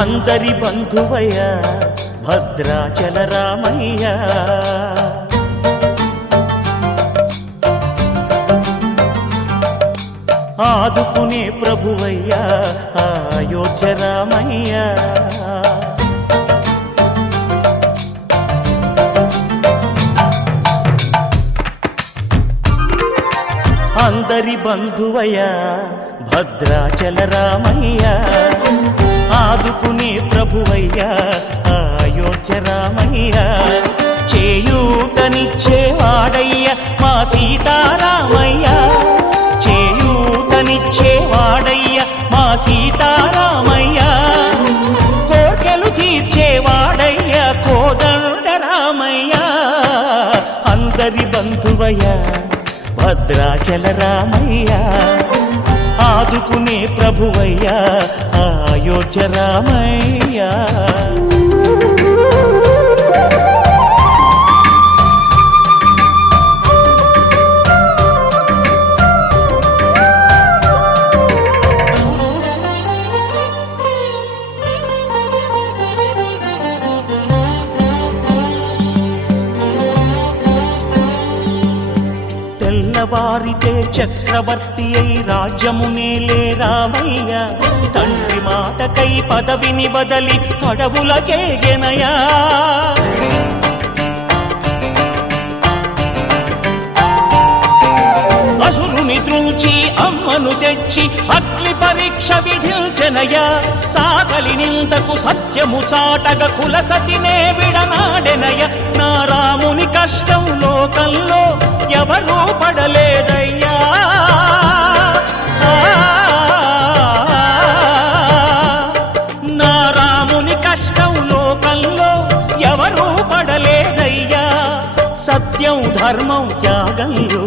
అందరి బంధువయ్య భద్రాచల రామయ్య ఆదుకునే ప్రభువయ్య అయోధ్య రామయ్య అందరి బంధువయ్య భద్రాచల రామయ్య ఆదుకునే ప్రభువయ్య అయోధ్య రామయ్య చేయూతనిచ్చేవాడయ్య మా సీతారామయ్య చేయూతనిచ్చేవాడయ్య మా సీతారామయ్య కోర్కెలు తీర్చేవాడయ్య కోదండ రామయ్య అందరి బంధువయ్య భద్రాచల రామయ్య ఆదుకునే ప్రభువయ్య అయోధ్య రామయ్య తెల్లవారితే చక్రవర్తి అయి రాజ్యమునేలే రామయ్య తండ్రి మాటకై పదవిని బదలి అడవులకేగెనయా అసురుని త్రుంచి అమ్మను తెచ్చి అగ్ని పరీక్ష విధించెనయా సాగలి నిందకు సత్యము చాటగ కుల సతినే విడనాడెనయ నా రాముని కష్టం లోకంలో ఎవరూ పడలేదయ్యా నా రాముని కష్టం లోకంలో ఎవరూ పడలేదయ్యా సత్యం ధర్మం త్యాగంలో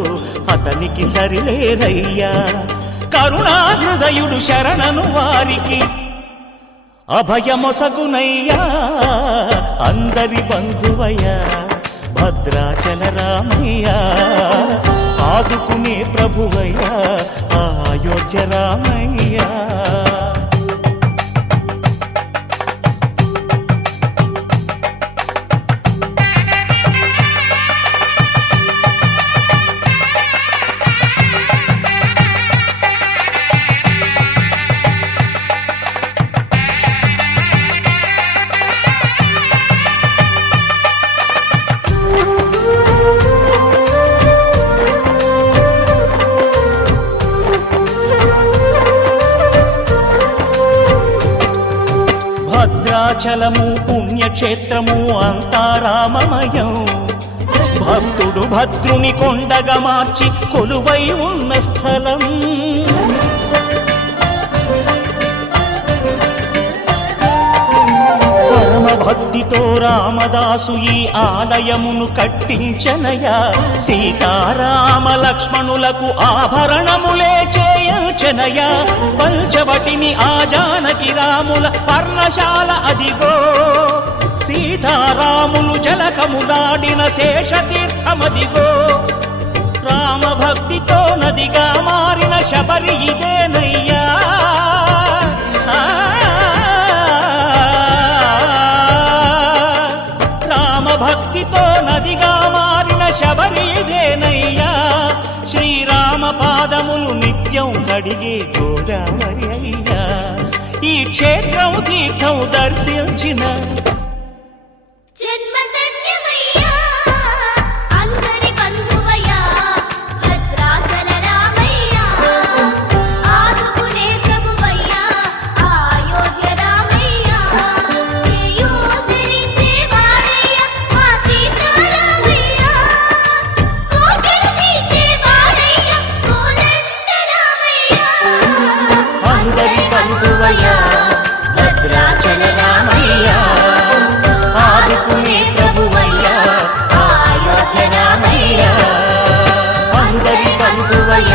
అతనికి సరిలేరయ్యా కరుణాహృదయుడు శరణను వారికి అభయమొసగునయ్యా అందరి బంధువయ్య భద్రాచల రామయ్య ఆదుకునే ప్రభువయ్య అయోధ్య రామయ్య భద్రాచలము పుణ్యక్షేత్రము అంతా రామమయం భక్తుడు భద్రుని కొండగా మార్చి కొలువై ఉన్న స్థలం పరమ భక్తితో రామదాసు ఈ ఆలయమును కట్టించనయా సీతారామ లక్ష్మణులకు ఆభరణములే చేయించనయా పంచవటిని ఆ జానకి రాముల పర్ణశాల అదిగో సీతారాములు జలకములాడిన శేషతీర్థమదిగో రామ భక్తితో నదిగా మారిన శబరి ఇదేనయ్యా భక్తితో నదిగా మారిన శబరి ఇదేనయ్యా శ్రీరామ పాదములు నిత్యం కడిగే గోదావరి అయ్యా ఈ క్షేత్రం తీర్థం దర్శించిన భద్రాచల రామయ్య ఆదుకునే ప్రభువయ్య అయోధ్య రామయ్య అందరి బంధువయ్య